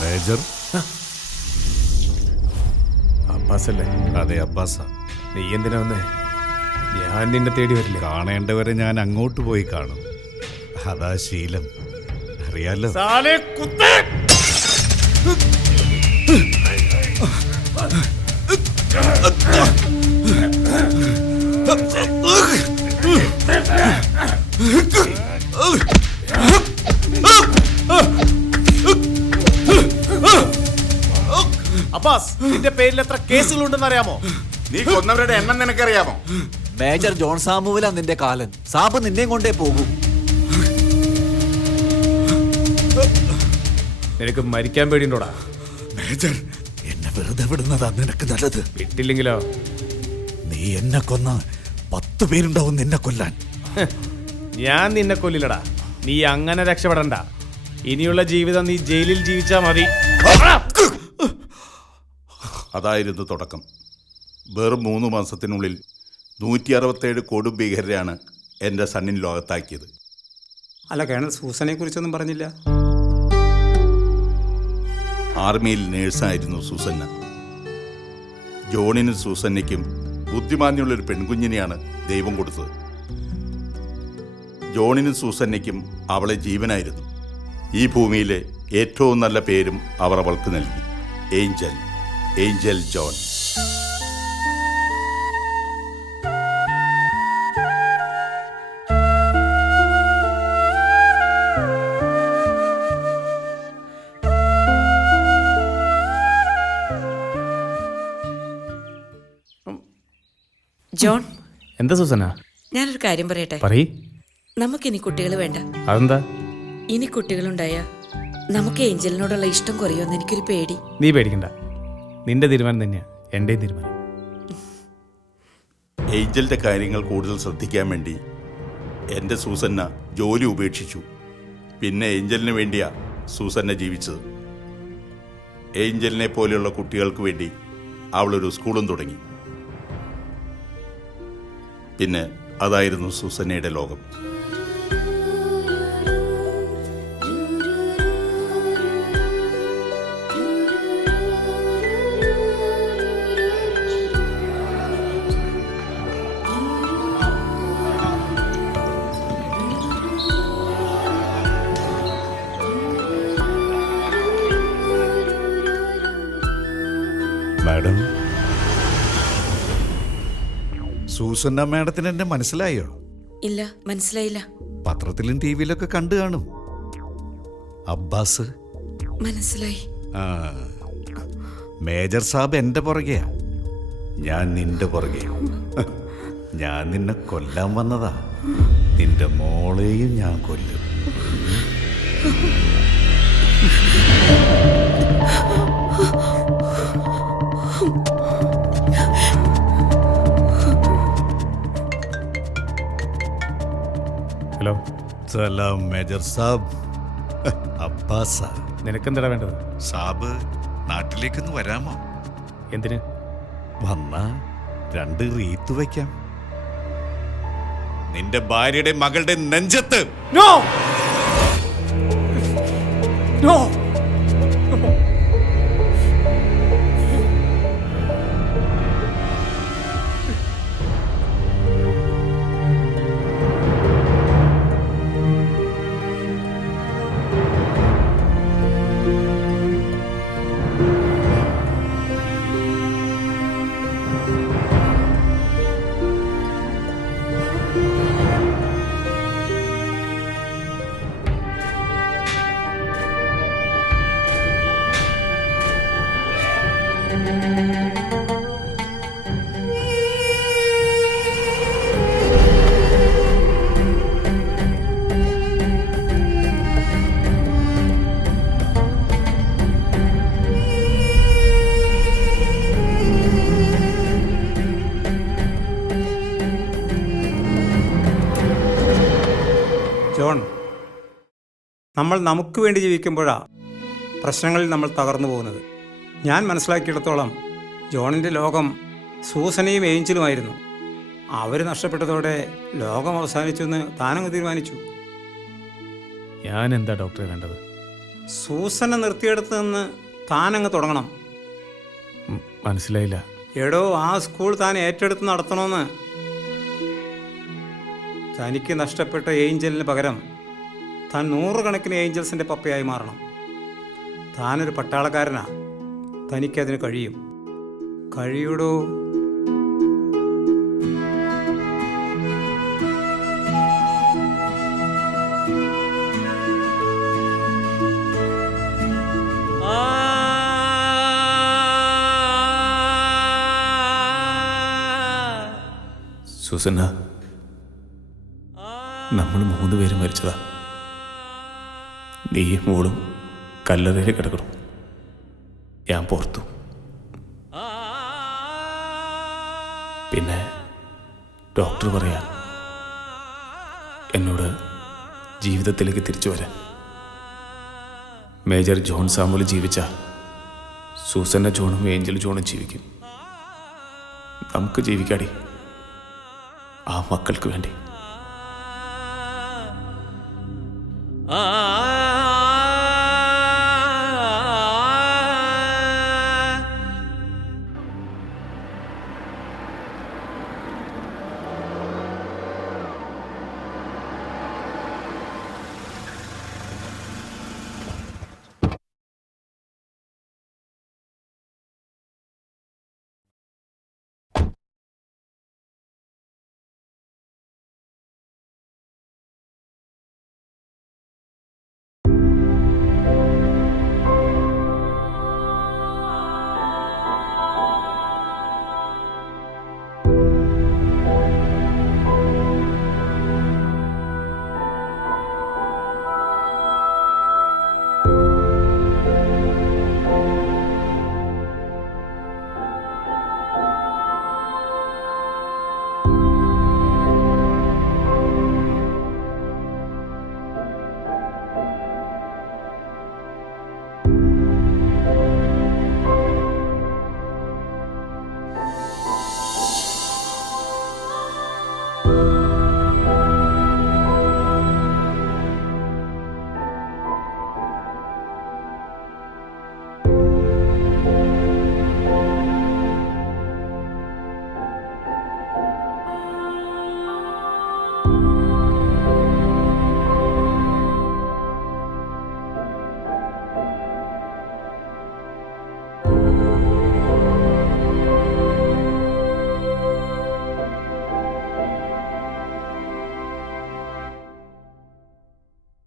Major അബ്ബാസല്ലേ? അതെ, അബ്ബാസാ. നീ എന്തിനാ വന്നേ? ഞാൻ നിന്നെ തേടി വരില്ല. കാണേണ്ടവരെ ഞാൻ അങ്ങോട്ട് പോയി കാണും. അതാ ശീലം, അറിയാലോ. അബ്ബാസ്, നിന്റെ പേരിൽ എത്ര കേസുകളുണ്ടെന്ന് അറിയാമോ? നീ കൊന്നവരുടെ എണ്ണം നിനക്കറിയാമോ? മേജർ ജോൺ സാമുവല നിന്റെ കാലൻ. സാബ് നിന്നെയും കൊണ്ടേ പോകൂ. നിനക്ക് മരിക്കാൻ പേടിയുണ്ടോടാ? മേജർ, എന്നെ വെറുതെ വിടുന്നതാ നിനക്ക് നല്ലത്. വിട്ടില്ലെങ്കിലോ? നീ എന്നെ കൊന്ന 10 പേരുണ്ടാവും നിന്നെ കൊല്ലാൻ. ഞാൻ നിന്നെ കൊല്ലില്ലടാ. നീ അങ്ങനെ രക്ഷപ്പെടണ്ട. ഇനിയുള്ള ജീവിതം നീ ജയിലിൽ ജീവിച്ചാ മതി. അതായിരുന്നു തുടക്കം. വെറും 3 മാസത്തിനുള്ളിൽ 167 കൊടും ഭീകരരെയാണ് എൻ്റെ സണ്ണിൻ ലോകത്താക്കിയത്. അല്ല, കേണൽ സൂസനെ കുറിച്ചൊന്നും പറഞ്ഞില്ല. ആർമിയിൽ നേഴ്സായിരുന്നു സൂസന്ന. ജോണിനും സൂസന്നയ്ക്കും ബുദ്ധിമാന്യമുള്ളൊരു പെൺകുഞ്ഞിനെയാണ് ദൈവം കൊടുത്തത്. ജോണിനും സൂസന്നയ്ക്കും അവളെ ജീവനായിരുന്നു. ഈ ഭൂമിയിലെ ഏറ്റവും നല്ല പേരും അവർ അവൾക്ക് നൽകി. Angel, Angel John. ജോൺ, എന്താ സൂസന? ഞാനൊരു കാര്യം പറയട്ടെ. പറയ്. നമുക്കിനി കുട്ടികൾ വേണ്ട. അതെന്താ? ഇനി കുട്ടികളുണ്ടായ നമുക്ക് ഏഞ്ചലിനോടുള്ള ഇഷ്ടം കുറയുമെന്ന് എനിക്കൊരു പേടി. നീ പേടിക്കണ്ട. നിന്റെ തീരുമാനം തന്നെയാ എന്റെയും തീരുമാനം. ഏഞ്ചലിൻ്റെ കാര്യങ്ങൾ കൂടുതൽ ശ്രദ്ധിക്കാൻ വേണ്ടി എൻ്റെ സൂസന്ന ജോലി ഉപേക്ഷിച്ചു. പിന്നെ ഏഞ്ചലിന് വേണ്ടിയാ സൂസന്ന ജീവിച്ചത്. ഏഞ്ചലിനെ പോലെയുള്ള കുട്ടികൾക്ക് വേണ്ടി അവളൊരു സ്കൂളും തുടങ്ങി. പിന്നെ അതായിരുന്നു സൂസന്നയുടെ ലോകം. മാഡം, സൂസന്ന മാഡത്തിന് എന്നെ മനസ്സിലായോ? ഇല്ല, മനസ്സിലായില്ല. പത്രത്തിലും ടിവിയിലൊക്കെ കണ്ടു കാണും. അബ്ബാസ് മനസ്സിലായി. ആ, മേജർ സാബ് എൻ്റെ പുറകെയാ, ഞാൻ നിന്റെ പുറകെ. ഞാൻ നിന്നെ കൊല്ലാൻ വന്നതാ. നിന്റെ മോളെയും ഞാൻ കൊല്ലും. ഹലോ. സലാം മേജർ സാബ്. അബ്ബാസ. നിനക്കെന്താ വേണ്ടത്? സാബ് നാട്ടിലേക്കൊന്ന് വരാമോ? എന്തിന്? വന്നാ 2 റീത്ത് വയ്ക്കാം. നിന്റെ ഭാര്യയുടെ മകളുടെ നെഞ്ചത്ത്. No no. നമ്മൾ നമുക്ക് വേണ്ടി ജീവിക്കുമ്പോഴാണ് പ്രശ്നങ്ങളിൽ നമ്മൾ തകർന്നു പോകുന്നത്. ഞാൻ മനസ്സിലാക്കിയിടത്തോളം ജോണിൻ്റെ ലോകം സൂസനയും ഏഞ്ചലുമായിരുന്നു. അവർ നഷ്ടപ്പെട്ടതോടെ ലോകം അവസാനിച്ചു എന്ന് താനങ്ങ് തീരുമാനിച്ചു. ഞാൻ എന്താ ഡോക്ടറെ വേണ്ടത്? സൂസനെ നിർത്തിയെടുത്ത് നിന്ന് താനങ്ങ് തുടങ്ങണം. മനസ്സിലായില്ല. എടോ, ആ സ്കൂൾ താൻ ഏറ്റെടുത്ത് നടത്തണമെന്ന്. തനിക്ക് നഷ്ടപ്പെട്ട ഏഞ്ചലിന് പകരം താൻ 100 കണക്കിന് ഏഞ്ചൽസിൻ്റെ പപ്പയായി മാറണം. താനൊരു പട്ടാളക്കാരനാ, തനിക്കതിന് കഴിയും. കഴിയൂടോ. സൂസന്ന, നമ്മൾ 3 പേര് മരിച്ചതാ. നീ മോളും കല്ലറയിൽ കിടക്കണം, ഞാൻ പുറത്തു. പിന്നെ ഡോക്ടർ പറയാ എന്നോട് ജീവിതത്തിലേക്ക് തിരിച്ചു വരാൻ. മേജർ ജോൺ സാമുവൽ ജീവിച്ച സൂസന്ന ജോണും ഏഞ്ചൽ ജോണും ജീവിക്കും. നമുക്ക് ജീവിക്കാടി, ആ മക്കൾക്ക് വേണ്ടി.